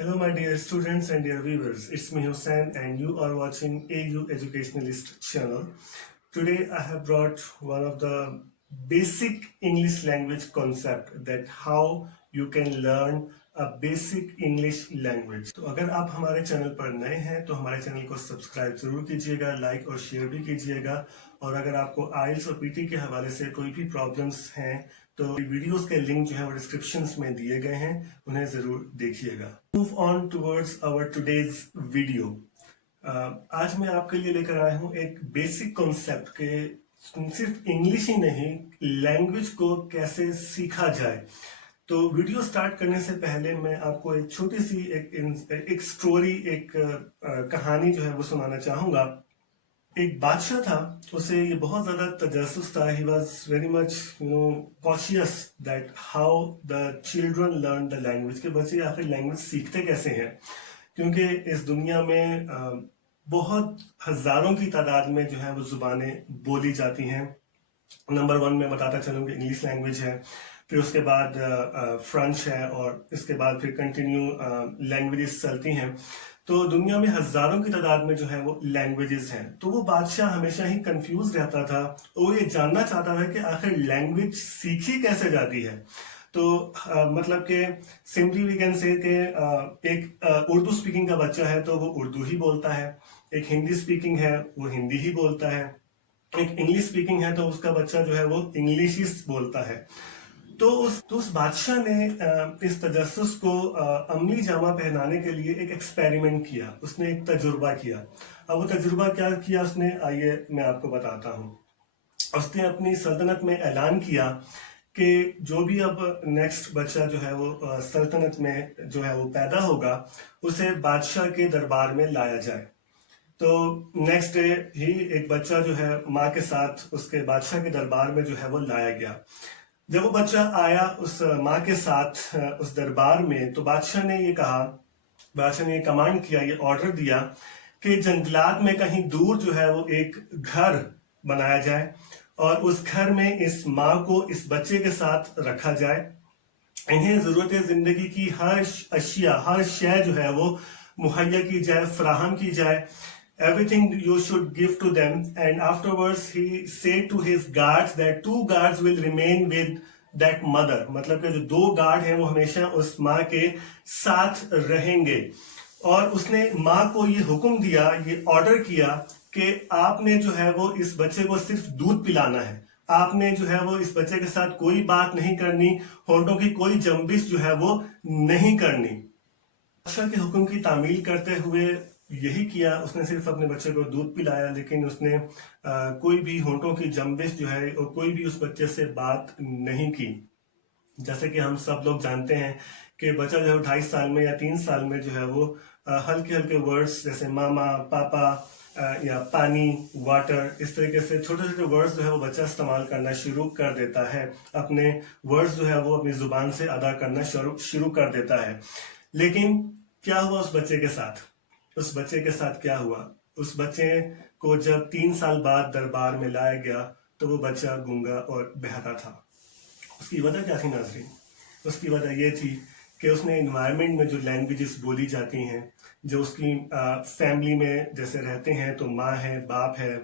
Hello my dear students and dear viewers, it's me Hussain and you are watching AU Educationalist channel. Today I have brought one of the basic English language concept that how you can learn a basic English language. तो अगर आप हमारे channel पर नए हैं तो हमारे channel को सब्सक्राइब जरूर कीजिएगा, लाइक और शेयर भी कीजिएगा। और अगर आपको आइल्स और पीटी के हवाले से कोई भी प्रॉब्लम्स हैं तो वीडियोस के लिंक जो है वो डिस्क्रिप्शन में दिए गए हैं, उन्हें जरूर देखिएगा। Move on towards our today's video. आज मैं आपके लिए लेकर आया हूँ एक बेसिक कॉन्सेप्ट के सिर्फ इंग्लिश ही नहीं लैंग्वेज को कैसे सीखा जाए। तो वीडियो स्टार्ट करने से पहले मैं आपको एक छोटी सी एक स्टोरी, एक कहानी जो है वो सुनाना चाहूंगा। एक बादशाह था, उसे ये बहुत ज्यादा तजस्सुस था। He was very much cautious that how the children learn the language, के बच्चे आखिर लैंग्वेज सीखते कैसे हैं, क्योंकि इस दुनिया में बहुत हजारों की तादाद में जो है वो जुबानें बोली जाती हैं। नंबर 1 में बताता चलूँ कि इंग्लिश लैंग्वेज है, फिर उसके बाद फ्रेंच है और इसके बाद फिर कंटिन्यू लैंग्वेजेस चलती हैं। तो दुनिया में हजारों की तादाद में जो है वो लैंग्वेजेस हैं। तो वो बादशाह हमेशा ही कंफ्यूज रहता था, वो ये जानना चाहता था कि आखिर लैंग्वेज सीखी कैसे जाती है। तो मतलब कि सिंपली वी कैन से कि एक उर्दू स्पीकिंग का बच्चा है तो वो उर्दू ही बोलता है, एक हिंदी स्पीकिंग है वो हिंदी ही बोलता है, एक इंग्लिश स्पीकिंग है तो उसका बच्चा जो है वो इंग्लिश ही बोलता है। तो उस बादशाह ने इस तजस्सुस को अमली जामा पहनाने के लिए एक एक्सपेरिमेंट किया, उसने एक तजुर्बा किया। अब वो तजुर्बा क्या किया उसने, आइए मैं आपको बताता हूँ। उसने अपनी सल्तनत में ऐलान किया कि जो भी अब नेक्स्ट बच्चा जो है वो सल्तनत में जो है वो पैदा होगा उसे बादशाह के दरबार में लाया जाए। तो नेक्स्ट डे ही एक बच्चा जो है माँ के साथ उसके बादशाह के दरबार में जो है वो लाया गया। जब वो बच्चा आया उस माँ के साथ उस दरबार में, तो बादशाह ने ये कहा, बादशाह ने ये कमांड किया, ये ऑर्डर दिया कि जंगलात में कहीं दूर जो है वो एक घर बनाया जाए और उस घर में इस माँ को इस बच्चे के साथ रखा जाए। इन्हें जरूरत जिंदगी की हर अशिया, हर शय जो है वो मुहैया की जाए, फराहम की जाए। Everything you should give to them, and afterwards he said to his guards that 2 guards will remain with that mother, मतलब कि जो 2 गार्ड हैं वो हमेशा उस माँ के साथ रहेंगे। और उसने माँ को ये हुक्म दिया, ये ऑर्डर किया कि आपने जो है वो इस बच्चे को सिर्फ दूध पिलाना है, आपने जो है वो इस बच्चे के साथ कोई बात नहीं करनी, होंठों की कोई जंबिश जो है वो नहीं करनी। बादशाह के हुक्म की तामील करते हुए यही किया, उसने सिर्फ अपने बच्चे को दूध पिलाया, लेकिन उसने कोई भी होंठों की जंबिश जो है और कोई भी उस बच्चे से बात नहीं की। जैसे कि हम सब लोग जानते हैं कि बच्चा जो है 2.5 साल में या 3 साल में जो है वो हल्के हल्के वर्ड्स जैसे मामा, पापा या पानी, वाटर, इस तरीके से छोटे छोटे वर्ड्स जो है वो बच्चा इस्तेमाल करना शुरू कर देता है, अपने वर्ड्स जो है वो अपनी जुबान से अदा करना शुरू कर देता है। लेकिन क्या हुआ उस बच्चे के साथ? उस बच्चे के साथ क्या हुआ? उस बच्चे को जब 3 साल बाद दरबार में लाया गया तो वो बच्चा गूंगा और बहरा था। उसकी वजह क्या थी नाज़रीन? उसकी वजह ये थी कि उसने इन्वायरमेंट में जो लैंग्वेजेस बोली जाती हैं, जो उसकी फैमिली में जैसे रहते हैं तो माँ है, बाप है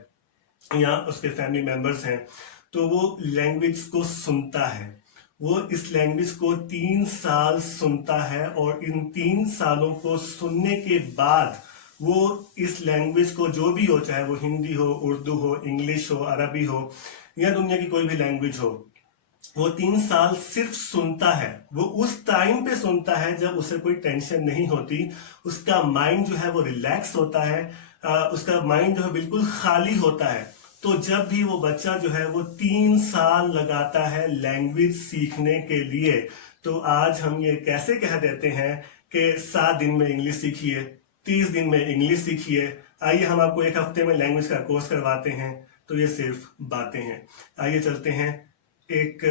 या उसके फैमिली मेंबर्स हैं, तो वो लैंग्वेज को सुनता है। वो इस लैंग्वेज को 3 साल सुनता है और इन 3 सालों को सुनने के बाद वो इस लैंग्वेज को जो भी हो, चाहे वो हिंदी हो, उर्दू हो, इंग्लिश हो, अरबी हो या दुनिया की कोई भी लैंग्वेज हो, वो 3 साल सिर्फ सुनता है। वो उस टाइम पे सुनता है जब उसे कोई टेंशन नहीं होती, उसका माइंड जो है वो रिलैक्स होता है, उसका माइंड जो है बिल्कुल खाली होता है। तो जब भी वो बच्चा जो है वो 3 साल लगाता है लैंग्वेज सीखने के लिए, तो आज हम ये कैसे कह देते हैं कि 7 दिन में इंग्लिश सीखिए, 30 दिन में इंग्लिश सीखिए, आइए हम आपको 1 हफ्ते में लैंग्वेज का कोर्स करवाते हैं। तो ये सिर्फ बातें हैं। आइए चलते हैं एक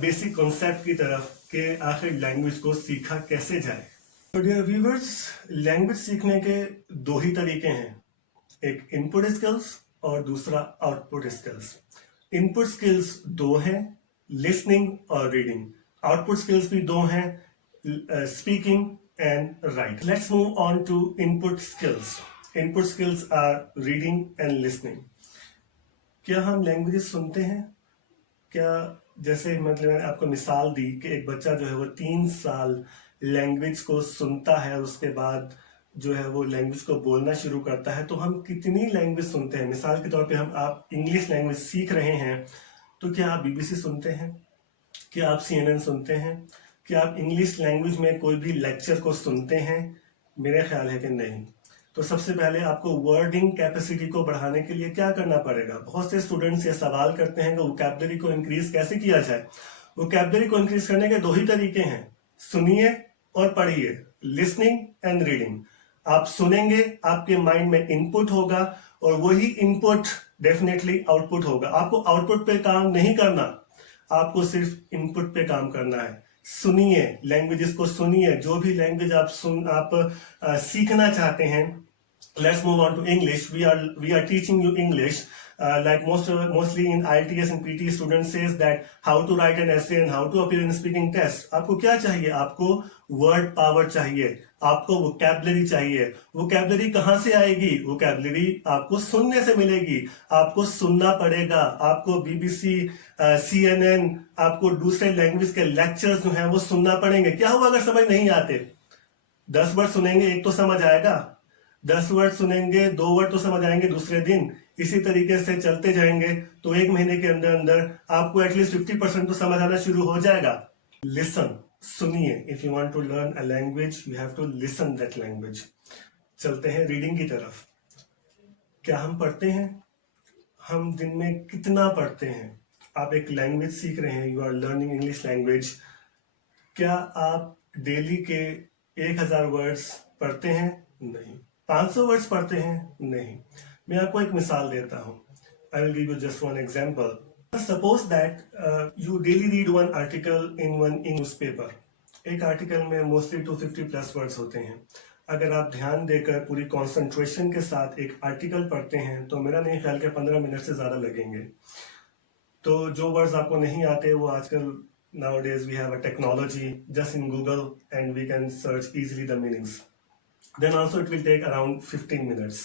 बेसिक कॉन्सेप्ट की तरफ कि आखिर लैंग्वेज को सीखा कैसे जाए। तो डियर व्यूअर्स, लैंग्वेज सीखने के 2 ही तरीके हैं, एक इनपुट स्किल्स और दूसरा आउटपुट स्किल्स। इनपुट स्किल्स 2 हैं, लिसनिंग और रीडिंग। आउटपुट स्किल्स भी 2 हैं, speaking and write. Let's move on to input skills. Input skills are reading and listening. क्या हम लैंग्वेजेस सुनते हैं? क्या जैसे मतलब मैंने आपको मिसाल दी कि एक बच्चा जो है वो 3 साल लैंग्वेज को सुनता है, उसके बाद जो है वो लैंग्वेज को बोलना शुरू करता है। तो हम कितनी लैंग्वेज सुनते हैं? मिसाल के तौर पे आप इंग्लिश लैंग्वेज सीख रहे हैं, तो क्या आप बीबीसी सुनते हैं? क्या आप CNN सुनते हैं? क्या आप इंग्लिश लैंग्वेज में कोई भी लेक्चर को सुनते हैं? मेरा ख्याल है कि नहीं। तो सबसे पहले आपको वर्डिंग कैपेसिटी को बढ़ाने के लिए क्या करना पड़ेगा? बहुत से स्टूडेंट्स ये सवाल करते हैं कि वोकैबुलरी को इंक्रीज कैसे किया जाए। वोकैबुलरी को इंक्रीज करने के 2 ही तरीके हैं, सुनिए और पढ़िए, लिसनिंग एंड रीडिंग। आप सुनेंगे, आपके माइंड में इनपुट होगा और वही इनपुट डेफिनेटली आउटपुट होगा। आपको आउटपुट पे काम नहीं करना, आपको सिर्फ इनपुट पे काम करना है। सुनिए, लैंग्वेजेस को सुनिए, जो भी लैंग्वेज आप सीखना चाहते हैं। Let's move on to English. We are teaching you English. Like mostly in IELTS and PT, students says that how to write an essay and how to appear in speaking test. आपको क्या चाहिए? आपको word power चाहिए, आपको vocabulary चाहिए। vocabulary कहाँ से आएगी? vocabulary आपको सुनने से मिलेगी। आपको सुनना पड़ेगा, आपको BBC, CNN, आपको दूसरे लैंग्वेज के लेक्चर्स जो हैं वो सुनना पड़ेंगे। क्या हुआ अगर समझ नहीं आते? 10 वर्ड सुनेंगे, एक तो समझ आएगा। 10 वर्ड सुनेंगे, 2 वर्ड तो समझ आएंगे दूसरे दिन। इसी तरीके से चलते जाएंगे तो 1 महीने के अंदर अंदर आपको एटलीस्ट 50% तो समझ आना शुरू हो जाएगा। लिसन, सुनिए। If you want to learn a language you have to listen that language. चलते हैं रीडिंग की तरफ। क्या हम पढ़ते हैं? हम दिन में कितना पढ़ते हैं? आप एक लैंग्वेज सीख रहे हैं, you are learning English language. क्या आप डेली के 1000 वर्ड्स पढ़ते हैं? नहीं। 500 वर्ड्स पढ़ते हैं? नहीं। मैं आपको एक मिसाल देता हूं। I will give you just one example. Suppose that you daily read one article in one newspaper. एक आर्टिकल में मोस्टली 250 प्लस वर्ड्स होते हैं। अगर आप ध्यान देकर पूरी कंसंट्रेशन के साथ एक आर्टिकल पढ़ते हैं तो मेरा नहीं ख्याल कि 15 मिनट से ज्यादा लगेंगे। तो जो वर्ड्स आपको नहीं आते वो आजकल nowadays we have a technology just in Google and we can search easily the meanings. Then also it will take around 15 minutes.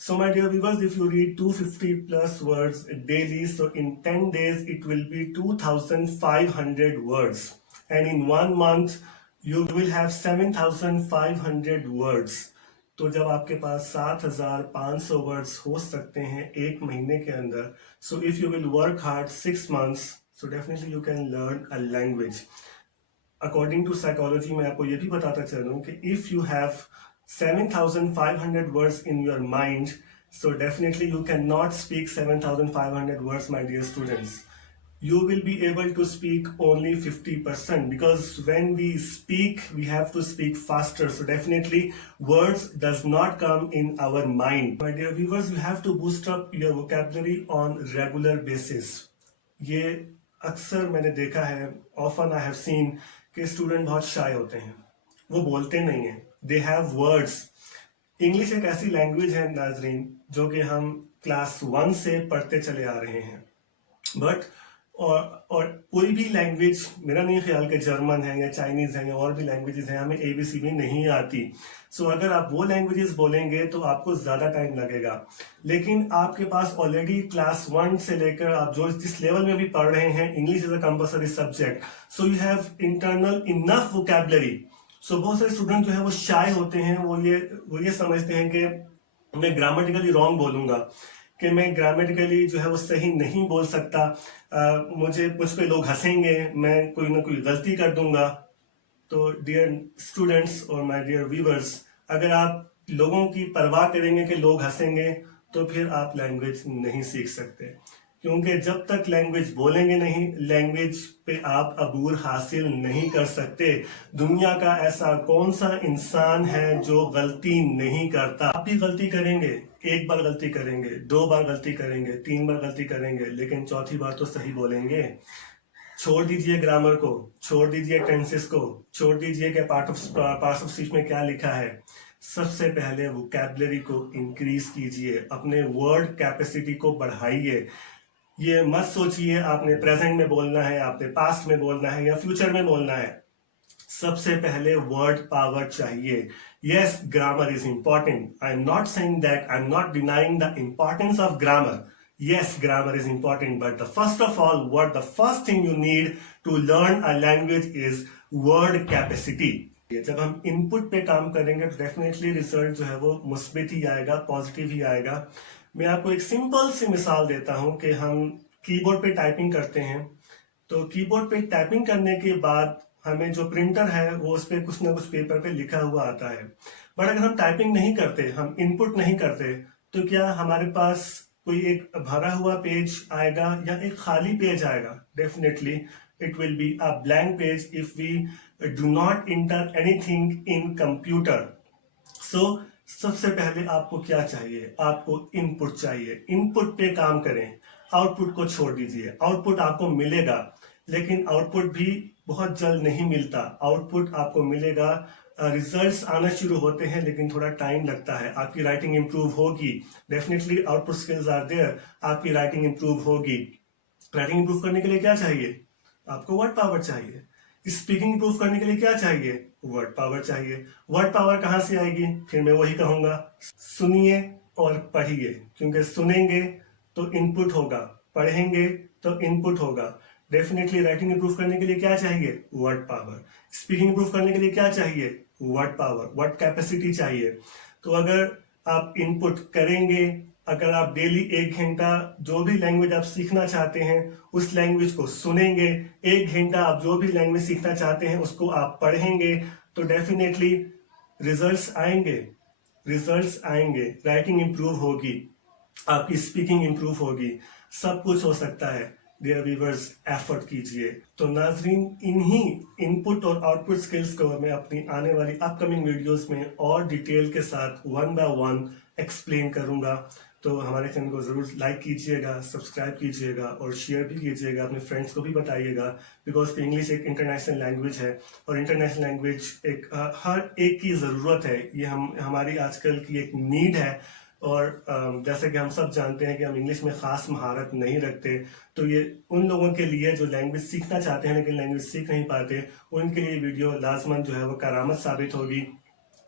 So my dear viewers, if you read 250 plus words daily, so in 10 days it will be 2500 words, and in 1 month you will have 7500 words. तो जब आपके पास 7500 words हो सकते हैं 1 महीने के अंदर, so if you will work hard 6 months, so definitely you can learn a language. According to psychology, मैं आपको ये भी बताता चलूँ कि if you have 7500 words in your mind, so definitely you cannot speak 7500 words, my dear students. You will be able to speak only 50% because when we speak, we have to speak faster. So definitely words does not come in our mind. My dear viewers, you have to boost up your vocabulary on regular basis. ये अक्सर मैंने देखा है, often I have seen कि student बहुत शाय होते हैं, वो बोलते नहीं हैं, they have words. इंग्लिश एक ऐसी लैंग्वेज है नाजरीन जो कि हम क्लास 1 से पढ़ते चले आ रहे हैं, बट और कोई भी लैंग्वेज, मेरा नहीं ख्याल कि जर्मन है या चाइनीज है या और भी लैंग्वेजेस हैं, हमें ABCD नहीं आती। सो अगर आप वो लैंग्वेजेस बोलेंगे तो आपको ज्यादा टाइम लगेगा। लेकिन आपके पास ऑलरेडी क्लास 1 से लेकर आप जो जिस लेवल में भी पढ़ रहे हैं, English is a compulsory subject, so you have internal enough vocabulary. So बहुत सारे स्टूडेंट जो है वो शाय होते हैं, वो ये समझते हैं कि मैं ग्रामेटिकली रॉन्ग बोलूंगा, कि मैं ग्रामेटिकली जो है वो सही नहीं बोल सकता, मुझ पे लोग हंसेंगे, मैं कोई ना कोई गलती कर दूंगा। तो डियर स्टूडेंट्स और माय डियर व्यूअर्स, अगर आप लोगों की परवाह करेंगे कि लोग हंसेंगे तो फिर आप लैंग्वेज नहीं सीख सकते, क्योंकि जब तक लैंग्वेज बोलेंगे नहीं, लैंग्वेज पे आप अबूर हासिल नहीं कर सकते। दुनिया का ऐसा कौन सा इंसान है जो गलती नहीं करता? आप भी गलती करेंगे, 1 बार गलती करेंगे, 2 बार गलती करेंगे, 3 बार गलती करेंगे, लेकिन चौथी बार तो सही बोलेंगे। छोड़ दीजिए ग्रामर को, छोड़ दीजिए टेंसेस को, छोड़ दीजिए कि पार्ट्स ऑफ स्पीच में क्या लिखा है। सबसे पहले वोकैबुलरी को इंक्रीज कीजिए, अपने वर्ड कैपेसिटी को बढ़ाइए। ये मत सोचिए आपने प्रेजेंट में बोलना है, आपने पास्ट में बोलना है या फ्यूचर में बोलना है। सबसे पहले वर्ड पावर चाहिए. Yes, grammar is important. I am not saying that. I am not denying the importance of grammar. Yes, grammar is important, but first of all, the first thing you need to learn a language is word capacity. जब हम input पे काम करेंगे तो definitely result जो है वो मुस्बित ही आएगा, पॉजिटिव ही आएगा. मैं आपको एक सिंपल सी मिसाल देता हूं कि हम कीबोर्ड पे टाइपिंग करते हैं, तो कीबोर्ड पे टाइपिंग करने के बाद हमें जो प्रिंटर है वो उस पर कुछ ना कुछ पेपर पे लिखा हुआ आता है. बट अगर हम टाइपिंग नहीं करते, हम इनपुट नहीं करते, तो क्या हमारे पास कोई एक भरा हुआ पेज आएगा या एक खाली पेज आएगा? Definitely it will be a blank page if we do not enter anything in computer. So सबसे पहले आपको क्या चाहिए? आपको इनपुट चाहिए. इनपुट पे काम करें, आउटपुट को छोड़ दीजिए. आउटपुट आपको मिलेगा, लेकिन आउटपुट भी बहुत जल्द नहीं मिलता. आउटपुट आपको मिलेगा, रिजल्ट्स आना शुरू होते हैं, लेकिन थोड़ा टाइम लगता है. आपकी राइटिंग इंप्रूव होगी, definitely output skills are there, आपकी राइटिंग इंप्रूव होगी. राइटिंग इंप्रूव करने के लिए क्या चाहिए? आपको वर्ड पावर चाहिए. स्पीकिंग इंप्रूव करने के लिए क्या चाहिए? वर्ड पावर चाहिए. वर्ड पावर कहां से आएगी? फिर मैं वही कहूंगा, सुनिए और पढ़िए, क्योंकि सुनेंगे तो इनपुट होगा, पढ़ेंगे तो इनपुट होगा. डेफिनेटली राइटिंग इंप्रूव करने के लिए क्या चाहिए? Word power. स्पीकिंग इंप्रूव करने के लिए क्या चाहिए? वर्ड पावर, वर्ड कैपेसिटी चाहिए. तो अगर आप इनपुट करेंगे, अगर आप डेली 1 घंटा जो भी लैंग्वेज आप सीखना चाहते हैं उस लैंग्वेज को सुनेंगे, 1 घंटा आप जो भी लैंग्वेज सीखना चाहते हैं उसको आप पढ़ेंगे, तो डेफिनेटली रिजल्ट्स आएंगे. रिजल्ट्स आएंगे, राइटिंग इंप्रूव होगी, आपकी स्पीकिंग इंप्रूव होगी, सब कुछ हो सकता है. डियर व्यूअर्स, एफर्ट कीजिए. तो नाजरीन, इन्हीं इनपुट और आउटपुट स्किल्स को मैं अपनी आने वाली अपकमिंग वीडियोस में और डिटेल के साथ 1 बाय 1 एक्सप्लेन करूंगा. तो हमारे चैनल को जरूर लाइक कीजिएगा, सब्सक्राइब कीजिएगा और शेयर भी कीजिएगा, अपने फ्रेंड्स को भी बताइएगा. बिकॉज इंग्लिश एक इंटरनेशनल लैंग्वेज है और इंटरनेशनल लैंग्वेज एक हर एक की ज़रूरत है. ये हमारी आजकल की एक नीड है. और जैसे कि हम सब जानते हैं कि हम इंग्लिश में खास महारत नहीं रखते, तो ये उन लोगों के लिए जो लैंग्वेज सीखना चाहते हैं लेकिन लैंग्वेज सीख नहीं पाते, उनके लिए वीडियो लाजमन जो है वो करामत साबित होगी.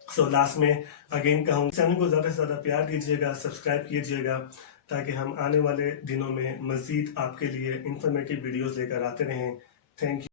सो लास्ट में अगेन कहूँ, चैनल को ज़्यादा से ज़्यादा प्यार दीजिएगा, सब्सक्राइब कीजिएगा, ताकि हम आने वाले दिनों में मज़ीद आपके लिए इंफॉर्मेटिव वीडियोस लेकर आते रहें. Thank you.